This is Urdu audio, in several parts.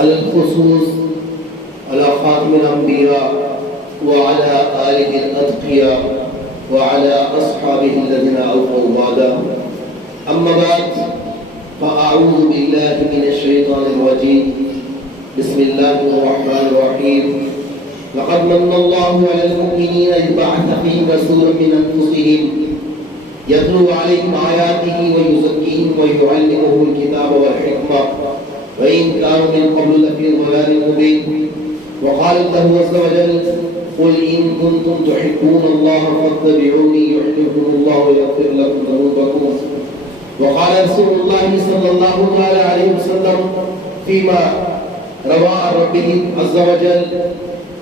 على الخصوص على خاتم الأنبياء وعلى آله الأتقياء وعلى أصحابه الذين أوفوا وعده. أما بعد فأعوذ بالله من الشيطان الرجيم. بسم الله الرحمن الرحيم. لقد من الله على المؤمنين إذ بعث فيهم رسولا من أنفسهم يتلو عليهم آياته ويزكيهم ويعلمهم الكتاب والحكمة وإن كانوا من قبل لفي ضلال مبين. وقال الله عز وجل قل إن كنتم تحبون الله فاتبعوني يحببكم الله ويغفر لكم ذنوبكم. وقال رسول الله صلى الله عليه وسلم فيما روى عن ربه عز وجل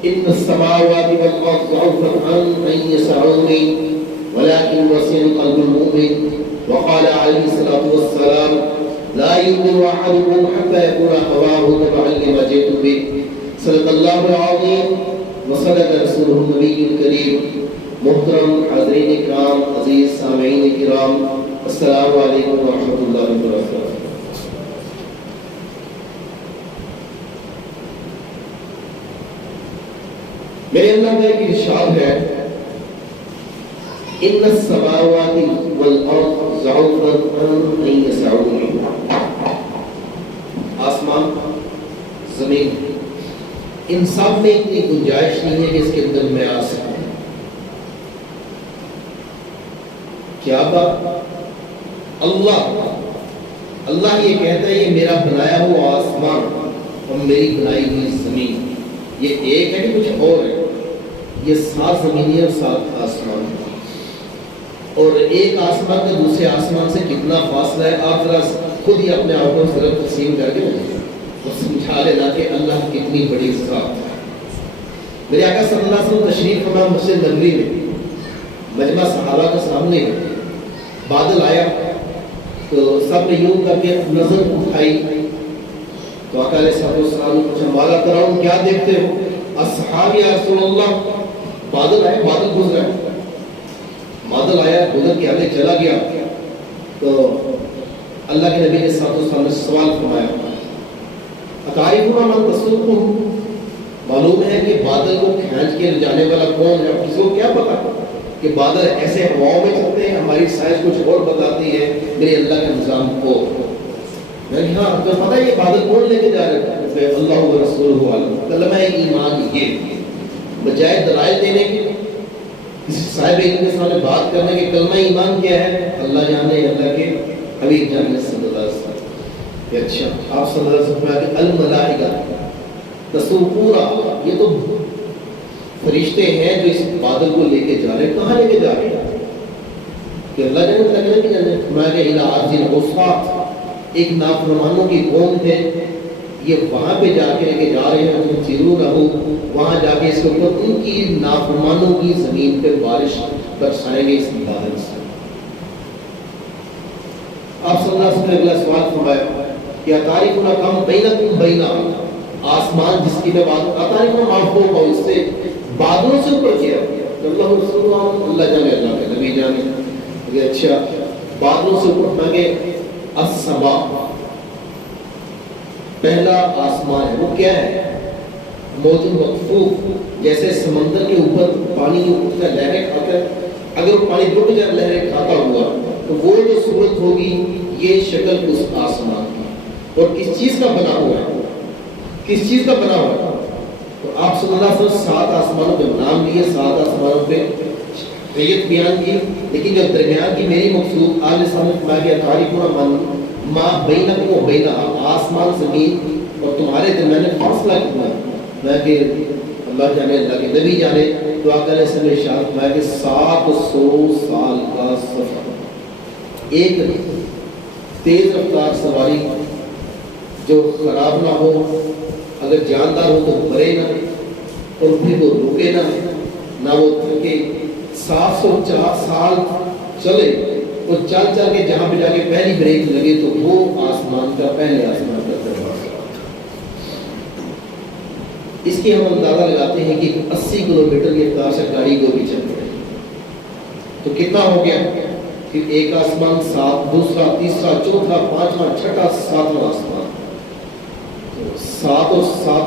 إن السماوات والأرض عرفت أن يسعوني ولكن وسع قلب المؤمن. وقال عليه الصلاة والسلام لا يؤمن أحدكم حتى يكون هواه تبعا لما جئت به. صدق الله العظيم وصدق رسوله النبي الكريم. محترم حاضرین کرام، عزیز سامعین کرام، السلام علیکم ورحمۃ اللہ وبرکاتہ۔ میرے اللہ کا ایک ارشاد ہے ان السماوات والارض عرفت ان يسعوني، آسمان زمین ان سب میں اتنی گنجائش نہیں ہے کہ اس کے اندر میں آ سکوں۔ کیا بات! اللہ یہ کہتا ہے یہ میرا بنایا ہوا آسمان اور میری بنائی ہوئی زمین، یہ ایک ہے کہ کچھ اور ہے؟ یہ 7 زمینیں اور 7 آسمان، اور ایک آسمان کا دوسرے آسمان سے کتنا فاصلہ ہے آپ ذرا خود ہی اپنے آپ کو ذرا تقسیم کر کے اور سمجھا لینا کہ اللہ کتنی بڑی ذات ہے۔ میرے آقا صلی اللہ علیہ وسلم تشریف فرما مسجد نبوی میں مجمع صحابہ کے سامنے بادل آیا تو سب نے یوں کر کے نظر اٹھائی تو آقا علیہ السلام نے پوچھا مالا تراؤن، کیا دیکھتے ہو؟ اصحاب یا رسول اللہ، بادل آئے، بادل گزرا، بادل آیا گزر کے آگے چلا گیا تو اللہ کے نبی نے سوال فرمایا اتعرفون من تسوقهم، معلوم ہے کہ بادل کو کھینچ کے جانے والا کون ہے؟ کسی کو کیا پتا کہ بادل ایسے ہواؤں میں چلتے ہیں؟ ہماری سائنس کچھ اور بتاتی ہے، میرے اللہ کا نظام کو میں نے ہاں تو پتہ ہے یہ بادل کون لے کے جا رہے ہیں؟ اللہ و رسولہ عالم۔ کلمہ ایمان یہ بجائے دلائل دینے کے کسی صاحب علم کے سامنے بات کرنے کے کلمہ ایمان کیا ہے؟ اللہ جانے، اللہ کے حبیب جانے صلی اللہ علیہ وسلم۔ اچھا آپ صلی اللہ علیہ وسلم کہ الملائکہ تسوقورا، یہ تو فرشتے ہیں جو اس بادل کو لے کے جا رہے ہیں، کہاں لے کے جا رہے ہیں؟ کہ اللہ جانے لگنے کی جانے فرمایا کہ الى ارض العصات، ایک نافرمانوں کی قوم ہے، یہ وہاں پہ جا کے لے کے جا رہے ہیں، وہاں جا کے اس کے اوپر ان کی نافرمانوں کی زمین پہ بارش برسائیں گے اس بادل سے۔ آپ صلی اللہ علیہ وسلم نے اگلا سوال فرمایا کہ اتعرفون کم بینکم بینا، آسمان جس کی میں بات اتعرفون معفو کو اس سے بادلوں سے اوپر کیا اللہ رسول اللہ جانے، اللہ کے نبی جانے۔ اچھا بادلوں سے اوپر مانگے السما، پہلا آسمان ہے وہ کیا ہے؟ موج مخفوف، جیسے سمندر کے اوپر پانی اٹھتا ہے، لہریں کھاتا ہے، اگر وہ پانی رک جائے لہریں کھاتا ہوا تو وہ جو صورت ہوگی یہ شکل اس آسمان کی، اور کس چیز کا بنا ہوا ہے؟ کس چیز کا بنا ہوا ہے؟ تو آپ صلی اللہ علیہ وسلم 7 آسمانوں پہ نام لیے، 7 آسمانوں پہ ریت بیان کی، لیکن جو درمیان کی میری مقصود آج سامنے فرمایا گیا تعریفون من ما بینکم و بینہا، آسمان زمین اور تمہارے درمیان فاصلہ کتنا ہے؟ میں کہ اللہ جانے، اللہ کے نبی جانے۔ تو آقا علیہ السلام نے ارشاد فرمایا کہ 700 سال کا سفر، ایک تیز رفتار سواری جو خراب نہ ہو، اگر جاندار ہو تو مرے نہ، اور پھر وہ رکے نہ وہ تھکے، 704 سال چلے اور چل کے جہاں پہ جا کے پہلی بریک لگے تو وہ آسمان کا پہلے آسمان کا دروازہ۔ اس کی ہم اندازہ لگاتے ہیں کہ 80 کلومیٹر کی رفتار سے گاڑی کو بھی چل رہے ہیں تو کتنا ہو گیا؟ پھر ایک آسمان، 7، دوسرا، تیسرا، چوتھا، پانچواں، چھٹا، 7واں آسمان، 7 اور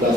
10।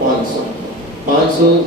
500, 500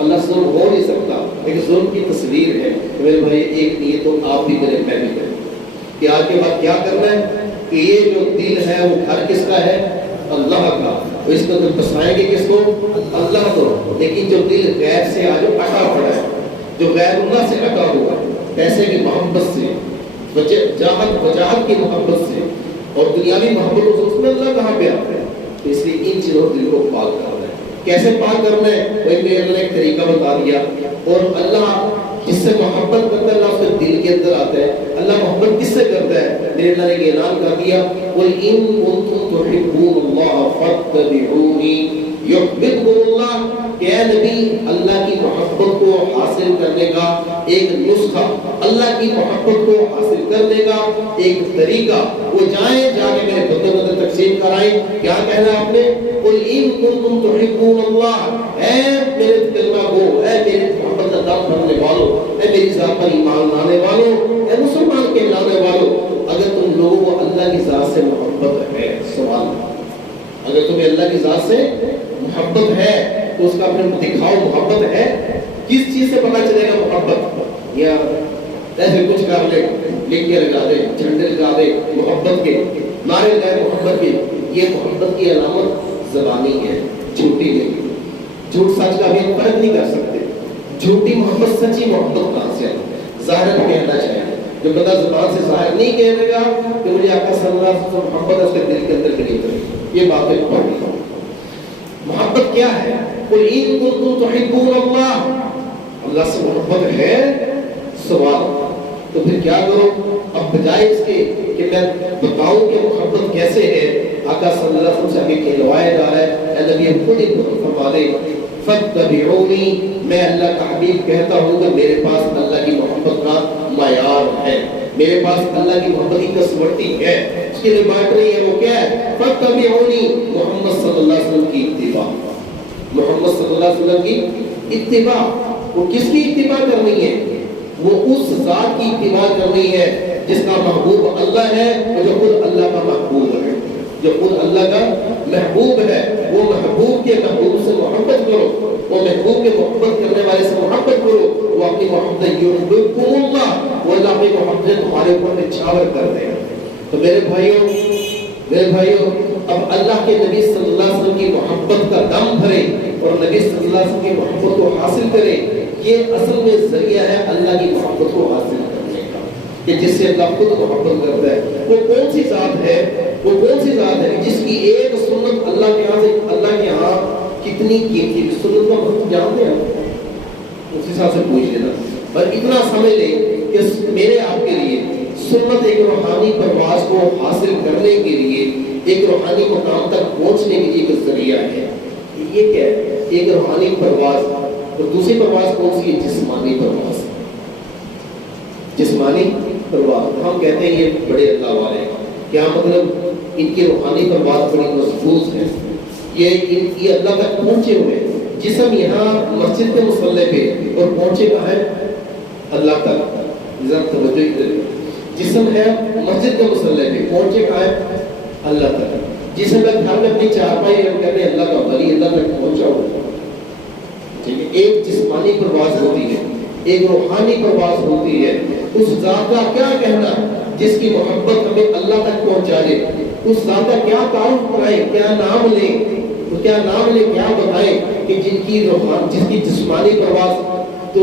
اللہ ظلم ہو نہیں سکتا، لیکن ظلم کی تصویر ہے. میرے بھائی ایک نیت تو آپ بھی کریں، میں بھی کریں کہ آج کے بعد کیا کرنا ہے کہ یہ جو دل ہے وہ گھر کس کا ہے؟ اللہ کا. اس کو تو بسائیں گے کس کو؟ اللہ کو. لیکن جو دل غیر سے آج اٹا پڑا ہے، جو غیر اللہ سے اٹا ہوا ہے، پیسے کی محبت سے، وجاہت کی محبت سے اور دنیاوی محبت سے، اس میں اللہ کہاں پہ آتا ہے؟ اس لیے ان چیزوں دل کو پاک کرنا ہے. کیسے پاک کرنا ہے؟ وہ اللہ نے ایک طریقہ بتا دیا. اور اللہ جس سے محبت کرتا ہے اللہ اس کے دل کے اندر آتا ہے. اللہ محبت کس سے کرتا ہے؟ میرے اللہ نے ایک اعلان کر دیا، قل ان کنتم تحبون اللہ فاتبعونی یحببکم اللہ. کہ اے نبی، اللہ کی محبت کو حاصل کرنے کا ایک نسخہ، اللہ کی محبت کو حاصل کرنے کا ایک طریقہ، وہ جائیں جا کے میرے بندوں کے اندر تقسیم کرائیں. کیا کہنا ہے آپ نے؟ قل ان کنتم تحبون اللہ، اے میرے کلمہ گو، اے میرے محبت کا دم بھرنے والوں، اے میری ذات پر ایمان لانے والوں، اے مسلمان کہلانے والوں، اگر تم لوگوں کو اللہ کی ذات سے محبت ہے، سوال اگر تمہیں اللہ کی ذات سے محبت ہے تو اس کا اپنے دکھاؤ. محبت ہے کس چیز سے پتہ چلے گا محبت؟ یا ایسے کچھ کر لے، لکھ کے لگا دے، جھنڈے لگا دے محبت کے، نعرے لگائے محبت کے. یہ محبت کی علامت زبانی ہے، جھوٹی نہیں. جھوٹ سچ کا بھی ہم فرق نہیں کر سکتے. جھوٹی محبت سچی محبت کہاں سے ہے؟ ظاہر کہنا چاہیے. جو بندہ زبان سے ظاہر نہیں کہے گا کہ مجھے آقا صلی اللہ علیہ وسلم محبت ہے، اس کے دل کے اندر نہیں کرے. یہ باتیں پڑھی. محبت کیا ہے؟ قل ان کنتم تحبون اللہ، اللہ سے محبت ہے. سوال تو پھر کیا کرو؟ اب بجائے اس کے کہ میں بتاؤں کہ محبت کیسے ہے، آقا صلی اللہ علیہ وسلم سے ہمیں کہلوایا جا رہا ہے، اے نبی خود ہی فرما دے فاتبعونی، میں اللہ کا حبیب کہتا ہوں کہ میرے پاس اللہ کی محبت کا معیار ہے، میرے پاس اللہ کی محبت کی کسوٹی ہے. اس کے لیے بات نہیں ہے، وہ کیا ہے؟ فاتبعونی، محمد صلی اللہ علیہ وسلم کی اتباع. محمد صلی اللہ علیہ وسلم کی اتباع. وہ کس کی اتباع کرنی ہے؟ وہ اس ذات کی اتباع کرنی ہے جس کا محبوب اللہ ہے اور جو خود اللہ کا محبوب ہے، جو خود اللہ کا محبوب ہے. وہ محبوب کے محبوب سے محبت کرو، وہ محبوب کے محبت کرنے والے سے محبت کرو. وہ اپنی محبت یحببکم اللہ، وہ اللہ اپنی محبت تمہارے اوپر نچھاور کر دے. تو میرے بھائیوں اب اللہ کے نبی صلی اللہ علیہ وسلم کی محبت کا دم بھرے اور نبی صلی اللہ علیہ وسلم کی محبت کو حاصل کرے. یہ اصل میں ذریعہ ہے اللہ کی محبت کو حاصل کرنے کا، کہ جس سے اللہ خود محبت کرتا ہے. وہ کون سی ذات ہے؟ وہ کون سی ذات ہے جس کی ایک سنت اللہ کے یہاں سے، اللہ کے یہاں کتنی قیمتی. سنت کا مطلب جانتے ہیں؟ اس حساب سے پوچھ لینا. پر اتنا سمجھ لیں کہ میرے آپ کے لیے سنت ایک روحانی پرواز کو حاصل کرنے کے لیے، ایک روحانی مقام تک پہنچنے کے لیے ایک ذریعہ ہے. یہ کیا ہے؟ ایک روحانی پرواز. اور دوسری پرواز کون سی ہے؟ جسمانی پرواز. جسمانی پرواز ہم کہتے ہیں یہ بڑے اللہ والے ہیں. کیا مطلب؟ ان کی روحانی پرواز بڑی محفوظ ہے. یہ اللہ تک پہنچے ہوئے. جسم یہاں مسجد کے مصلی پہ اور پہنچے کہاں ہے؟ اللہ تک. ذرا توجہ کریں. جسم ہے مسجد کے مصلی پہ، پہنچے کہاں ہے؟ اللہ تک. جسم کا گھر میں اپنی چارپائی ہم کہتے ہیں اللہ کا ولی اللہ تک پہنچا ہوا. ٹھیک ہے. ایک جسمانی پرواز ہوتی ہے، ایک روحانی پرواز ہوتی ہے. اس ذات کا کیا کہنا جس کی محبت ہمیں اللہ تک پہنچا دے. اس ذات کا کیا تعارف کرائیں، کیا نام لیں، کیا بتائیں کہ جس کی جسمانی پرواز تو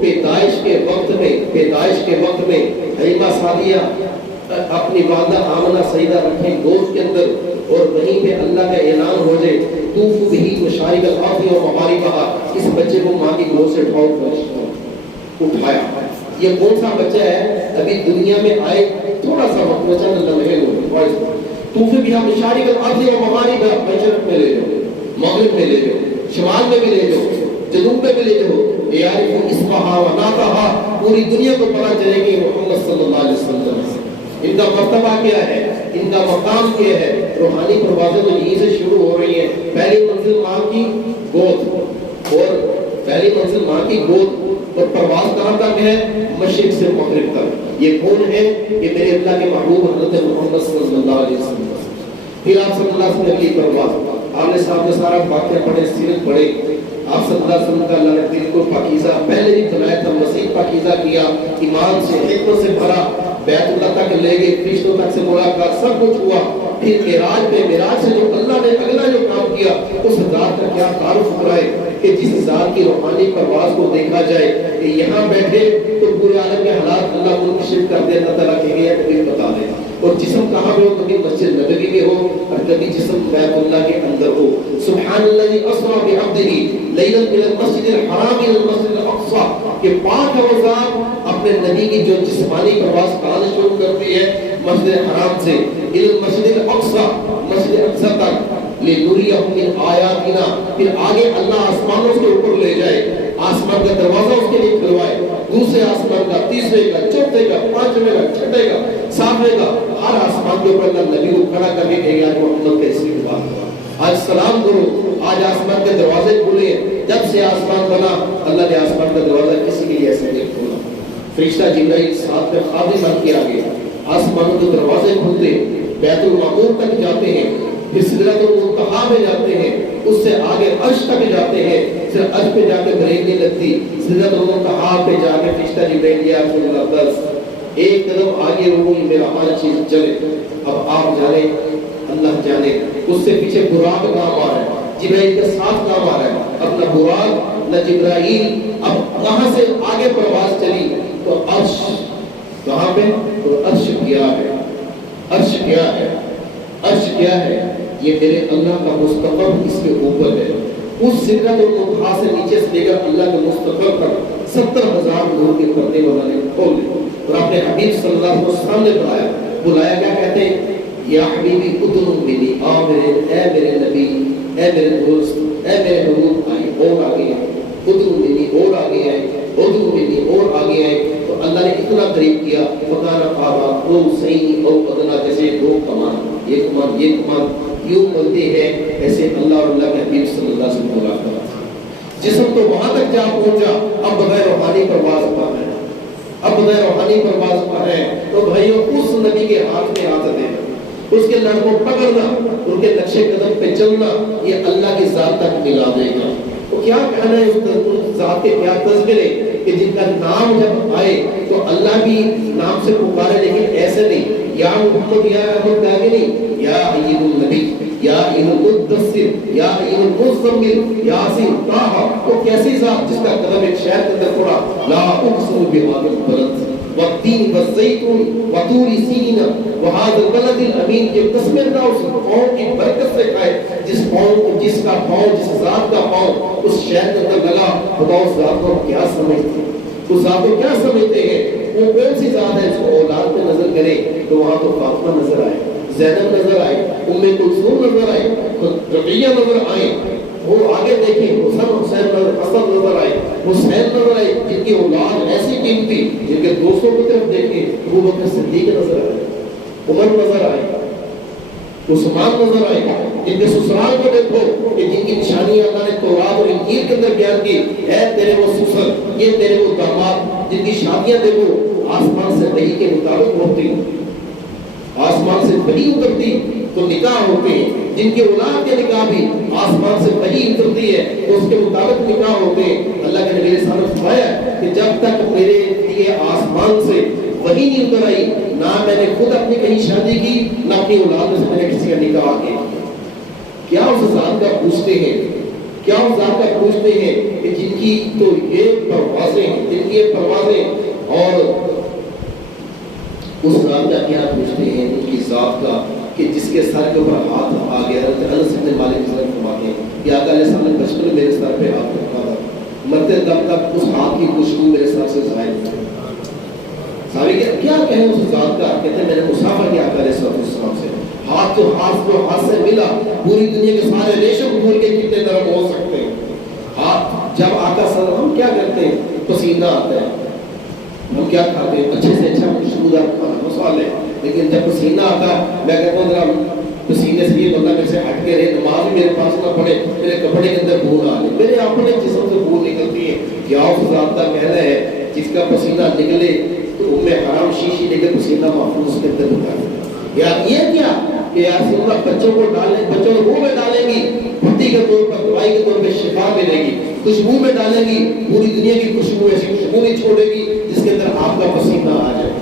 پیدائش کے وقت میں حلیمہ سعدیہ اپنی والدہ آمنہ سیدہ رکھیں گوشت کے اندر اور وہیں پہ اللہ کا اعلان ہو جائے طوف بہی مشارق الارض و مغاربہا. اس بچے کو ماں کی گود سے اٹھایا. یہ کون سا بچہ ہے؟ ابھی دنیا میں آئے تھوڑا سا وقت بچہ لمحے ہوئے. طوف بہا مشارق الارض و مغاربہا، مشرق میں لے جاؤ، مغرب میں لے جاؤ، شمال میں بھی لے جاؤ، جنوب میں بھی لے جاؤ. یعرف اسمہا و ناتہا، پوری دنیا کو پتہ چلے گی محمد صلی اللہ علیہ وسلم. ان کا مرتبہ کیا ہے، ان کا مقام کیا ہے. روحانی پروازیں تو یہیں سے شروع ہو رہی ہیں. پہلی منزل ماں کی گود، اور پرواز کہاں تک ہے؟ مشرق سے مغرب تک. یہ کون ہے؟ یہ میرے اللہ کے محبوب حضرت محمد صلی اللہ علیہ وسلم. پھر آپ صلی اللہ علیہ وسلم کی پرواز آپ نے صاحب نے سارا واقعہ پڑھے، سیرت پڑھے، آپ صلی اللہ علیہ وسلم کا اللہ نے دل کو پاکیزہ پہلے ہی بنایا تھا، مزید پاکیزہ کیا، ایمان سے حکمت سے بھرا، بیت اللہ تک لے گئے، فرشتوں تک سے ملاقات، سب کچھ ہوا۔ پھر معراج سے جو اللہ نے اگلا جو کام کیا، اس ذات کا کیا تعارف کرائے کہ جس ذات کی روحانی پرواز کو دیکھا جائے کہ یہاں بیٹھے تو پورے عالم کے حالات اللہ منتشر کر دے، اللہ تعالیٰ کہیں گے کبھی بتا دے، اور جسم کہاں پہ ہو، کبھی مسجد نبوی میں ہو اور کبھی جسم بیت اللہ کے اندر ہو۔ سبحان الذی اسریٰ بعبدہ لیلا من المسجد الحرام الى المسجد الاقصی، کہ پاک ہے وہ ذات اپنے نبی کی جو جسمانی پرواز کہاں سے شروع کرتی ہے، مسجد حرام سے، الى المسجد الاقصی، مسجد اقصی تک، لنریہ من آیاتنا، پھر آگے اللہ آسمانوں کے اوپر لے جائے، آسمان کا دروازہ اس کے لیے کھلوائے، دوسرے آسمان کا، تیسرے کا، چوتھے کا، پانچویں کا، چھٹے کا، ساتویں کا، ہر آسمان کے اوپر اللہ نبی کو کھڑا کر کے کہے گا کہ محمد کا اسم بات ہوا، آج سلام کرو، آج آسمان کے دروازے کھلے، جب سے آسمان بنا اللہ نے آسمان کا دروازہ کسی کے لیے ایسے نہیں کھولا، فرشتہ جبرائیل ساتھ میں خادم بن کے آگے، آسمانوں کے دروازے کھلتے، بیت المعمور تک جاتے ہیں، پھر سدرۃ المنتہا میں جاتے ہیں، اس سے آگے عرش تک جاتے ہیں، پھر عرش پہ جا کے بریک نہیں لگتی، سدرۃ المنتہا پہ جا کے فرشتہ جبرائیل یا رسول اللہ بس ایک قدم آگے روح میرا ہر چیز چلے، اب آپ جانے اللہ جانے، اس سے پیچھے براق نام آ رہا ہے، جبرائیل کے ساتھ نام آ رہا ہے، اب نہ براق نہ جبرائیل، اب وہاں سے آگے پرواز چلی تو عرش کہاں پہ، تو عرش کیا ہے، عرش کیا ہے، عرش کیا ہے، یہ میرے اللہ کا مستقر اس کے اوپر ہے، اس سدرۃ المنتہا سے نیچے سے لے کر اللہ کے مستقر تک 70,000 نور کے پردے والا نے کھول دے، اور اپنے حبیب صلی اللہ علیہ وسلم نے بلایا کیا کہتے ہیں، یا حبیبی ادنو منی، اے میرے نبی، اے میرے دوست، اے میرے محبوب، آئے اور آگے آئے، ادنو منی اور آگے آئے، ادنو منی اور آگے آئے، تو اللہ نے اتنا قریب کیا، فکان قابا قوسین او ادنی، جیسے دو کمان، یہ کمان یہ کمان یوں بنتے ہیں، ایسے اللہ اور اللہ کے حبیب صلی اللہ علیہ وسلم ملاقات، جسم تو وہاں تک جا پہنچا، اب بغیر روحانی پرواز پر ہے، اب بغیر روحانی پرواز پر ہے، تو بھائیوں اس نبی کے ہاتھ میں ہاتھ دے، اس کے لڑ کو پکڑنا، ان کے نقشے قدم پہ چلنا، یہ اللہ کی ذات تک ملا دے گا۔ تو کیا کہنا ہے اس ذات کے کیا تذکرے کہ جن کا نام جب آئے تو اللہ بھی نام سے پکارے، لیکن ایسے نہیں، یا محمد یا احمد کہا کہ نہیں، یا ایھا النبی، یا ایھا المدثر، یا ایھا المزمل، یاسین طٰہٰ، تو کیسی ذات جس کا قدم ایک شہر کے اندر پڑا، لا اقسم بھٰذا البلد والتین والزیتون وطور سینین وہذا البلد الامین، یہ قسم اللہ اس قوم کی برکت سے کھائے، جس قوم کو، جس کا پاؤں، جس ذات کا پاؤں اس شہر کے اندر لگا، خدا اس ذات کو کیا سمجھتے ہیں، اس ذات کو کیا سمجھتے ہیں، وہ کون سی ذات ہے، اس کو اولاد پہ نظر کرے تو وہاں تو فاطمہ نظر آئے، زینب نظر آئے، ام کلثوم نظر آئے، رقیہ نظر آئے، وہ آگے دیکھیں حسین حسن نظر آئے، حسین نظر آئے، جن کی اولاد ایسی قیمتی، جن کے دوستوں کی طرف دیکھیں، ابو بکر صدیق نظر آئے، عمر نظر آئے، عثمان نظر آئے، جن کے سسرال کو دیکھو کہ جن کی نشانیاں اللہ نے تورات اور انجیل کے اندر بیان کی، اے تیرے وہ سسر، یہ تیرے وہ داماد، جن کی شادیاں دیکھو آسمان سے وحی کے مطابق ہوتی، آسمان سے وحی اترتی تو نکاح ہوتے ہیں، جن کے اولاد کے نکاح بھی آسمان سے وحی اترتی ہے تو اس کے مطابق نکاح ہوتے ہیں۔ اللہ کے نبی صلی اللہ علیہ وسلم نے فرمایا کہ جب تک میرے لیے آسمان سے وحی نہیں اتر آئی، نہ میں نے خود اپنی کہیں شادی کی، نہ اپنی اولاد میں سے میں نے کسی کا نکاح کیا۔ کیا اس ذات کا پوچھتے ہیں، کیا اس ذات کا پوچھتے ہیں کہ جن کی تو یہ پروازیں، جن کی یہ پروازیں، اور اس ذات کا کیا پوچھتے ہیں، ان کی ذات کا کہ جس کے سر کے اوپر ہاتھ آ گیا۔ حضرت انس بن مالک فرماتے ہیں کہ آقا علیہ السلام نے بچپن میں میرے سر پہ ہاتھ رکھا تھا، مرتے دم تک اس ہاتھ کی خوشبو میرے سر سے ظاہر تھی۔ صحابی کیا کہیں اس ذات کا، کہتے ہیں میں نے مسافر کیا آقا علیہ السلام سے، ہاتھ جو ہاتھ سے ملا، پوری دنیا کے سارے ریشم کھول کے کتنے نرم ہو سکتے ہیں۔ ہاتھ جب آقا صلی اللہ علیہ وسلم، ہم کیا کرتے ہیں، پسینہ آتا ہے، ہم کیا کھاتے ہیں، اچھے سے اچھا خوشبودار کھانا مسالے، لیکن جب پسینہ آتا ہے میں کہتا ہوں ذرا پسینے سے یہ بندہ میرے سے ہٹ کے رہے، نماز میرے پاس نہ پڑے، میرے کپڑے کے اندر بو نہ آ جائے، میرے اپنے جسم سے بو نکلتی ہے۔ کیا اس ذات کا کہنا ہے جس کا پسینہ نکلے تو ام حرام شیشی لے کے پسینہ محفوظ کے اندر بتا دے، یا یہ کیا کہ یا رسول اللہ بچوں کو منہ میں ڈالیں گی پھٹی کے طور پر دوائی کے طور پہ شفا ملے گی، خوشبو میں ڈالیں گی پوری دنیا کی خوشبو ایسی خوشبو نہیں چھوڑے گی جس کے اندر آپ کا پسینہ آ جائے،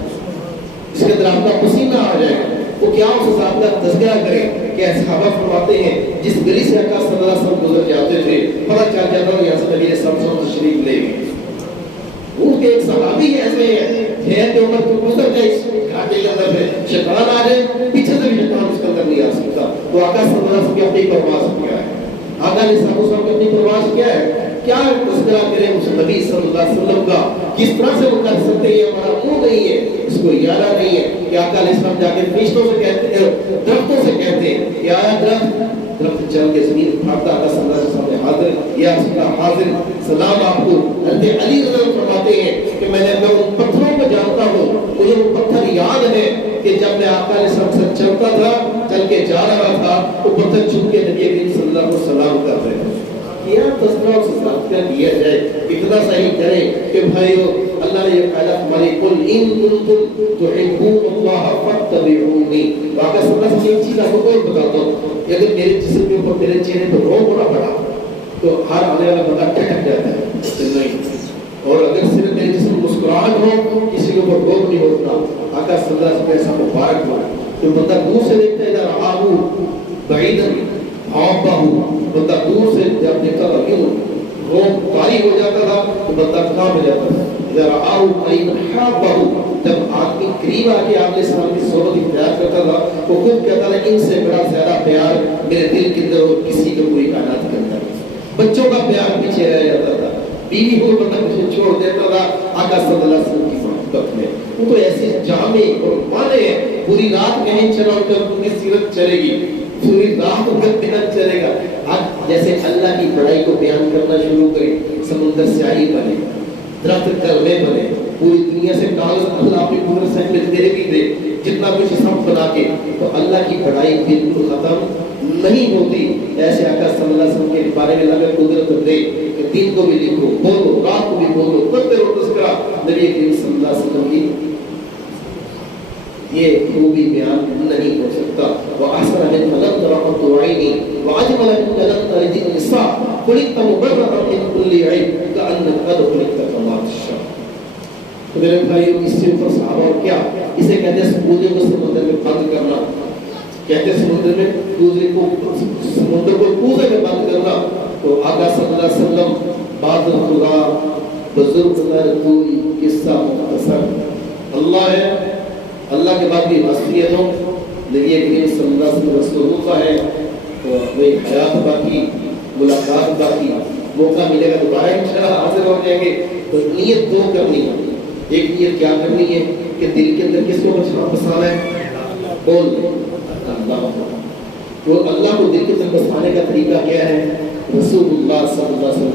جس کے اندر آپ کا پسینہ آ جائے گا۔ وہ کیا اس ذات کا تذکرہ کرے کہ صحابہ فرماتے ہیں جس گلی سے آقا صلی اللہ علیہ وسلم گزر جاتے تھے پتہ چل جاتا ہوں یہاں سے نبی صلی اللہ علیہ وسلم تشریف لے گئے۔ وہ کے ایک صحابی ایسے ہیں خیر کے عمر کو گزر گئے اس گھاٹے کے اندر سے شیطان آ جائے پیچھے سے بھی شیطان اس کے اندر نہیں آ سکتا، تو آقا صلی اللہ علیہ وسلم کی اپنی پرواز کیا ہے، آقا نے صلی اللہ علیہ وسلم کی اپنی پرواز کیا ہے، کیا تذکرہ کریں اس نبی صلی اللہ علیہ وسلم کا، کس طرح سے وہ کر سکتے ہیں، ہمارا منہ نہیں ہے، اس کو ارادہ نہیں ہے کہ آقا علیہ السلام جا کے فرشتوں سے کہتے ہیں، درختوں سے کہتے ہیں کہ آیا درخت چل کے زمین پھاڑتا، آقا صلی اللہ علیہ وسلم حاضر یا رسول اللہ حاضر سلام آپ کو۔ حضرت علی رضی اللہ عنہ فرماتے ہیں کہ میں ان پتھروں کو جانتا ہوں، مجھے وہ پتھر یاد ہے کہ جب میں آقا علیہ السلام سے چلتا تھا چل کے جا رہا تھا وہ پتھر چھپ کے نبی کریم صلی اللہ علیہ وسلم سلام کر رہے ہیں۔ کیا تذکرہ سے ذکر کیا جائے، اتنا صحیح کریں کہ بھائیو اللہ نے یہ قاعدہ ہماری قل ان کنتم تحبون اللہ فاتبعونی، واقعہ صلی اللہ علیہ وسلم چیز آپ کو بتاتا ہوں، اگر میرے جسم کے اوپر میرے چہرے پر روب پڑا پڑا تو ہر آنے والا بندہ ٹھٹک جاتا ہے نہیں، اور اگر صرف میرے جسم مسکراہٹ ہو کسی کے اوپر روب نہیں ہوتا، آقا صلی اللہ علیہ وسلم ایسا مبارک ہوا تو بندہ دور سے دیکھتا ہے ادھر آہو بعیدن آباہو، بندہ دور سے جب دیکھتا تھا کیوں روب طاری ہو جاتا تھا تو بندہ کہاں میں جاتا تھا، ادھر آہو قریبا حابہو، جب آدمی قریب آ کے آپ نے السلام کی صحبت اختیار کرتا تھا وہ خود کہتا تھا ان سے بڑا زیادہ پیار میرے دل کے اندر اور کسی کو پوری کائنات کے اندر، بچوں کا پیار پیچھے رہ جاتا تھا، بیوی کو بندہ مجھے چھوڑ دیتا تھا آقا صلی اللہ علیہ وسلم کی محبت میں، وہ تو ایسی جامع اور مانے ہیں، پوری رات کہیں چلا کر ان کی سیرت چلے گی، پوری رات ان کا بیان چلے گا، آج جیسے اللہ کی بڑائی کو بیان کرنا شروع کریں، سمندر سیاہی بنے، درخت کلمے بنے، پوری دنیا سے کاغذ اللہ اپنی پورے سائن میں دے بھی دے جتنا کچھ سب بنا کے، تو اللہ کی بڑائی بالکل ختم نہیں ہوتی۔ ایسے آقا صلی اللہ علیہ وسلم کے بارے میں اللہ قدرت دے کہ دن کو بھی لکھو بولو رات کو بھی بولو کرتے رہو تذکرہ نبی کریم صلی اللہ علیہ وسلم کی، یہ خوبی بیان نہیں ہو سکتا۔ وَأَحْسَنَ مِنْ خَلَقْتَ رَحْمَةُ عَيْنِي وَأَجْمَلَ مِنْ خَلَقْتَ رِجِلِ النِّسَاءِ خُلِقْتَ مُبَرَّأً مِنْ كُلِّ عَيْبٍ كَأَنَّكَ قَدْ خُلِقْتَ كَمَا تَشَاءُ۔ تو میرے بھائیو اس سے اوپر صحابہ اور کیا، اسے کہتے ہیں سمندر کو سمندر میں بند کرنا، کہتے ہیں سمندر میں کوزے کو سمندر کو کوزے میں بند کرنا، تو آقا صلی اللہ علیہ وسلم بعد خدا بزرگ کوئی قصہ مختصر، اللہ ہے، اللہ کے بعد بھی وصیتوں نبی کریم صلی اللہ علیہ وسلم رسول اللہ ہے، تو وہی حیات باقی ملاقات باقی، موقع ملے گا دوبارہ انشاءاللہ حاضر ہو جائیں گے۔ تو نیت دو کرنی ہے، ایک نیت کیا کرنی ہے کہ دل کے اندر کس کو بسانا ہے، بول اللہ، تو اللہ کو دل کے اندر بسانے کا طریقہ کیا ہے، رسول اللہ صلی اللہ علیہ وسلم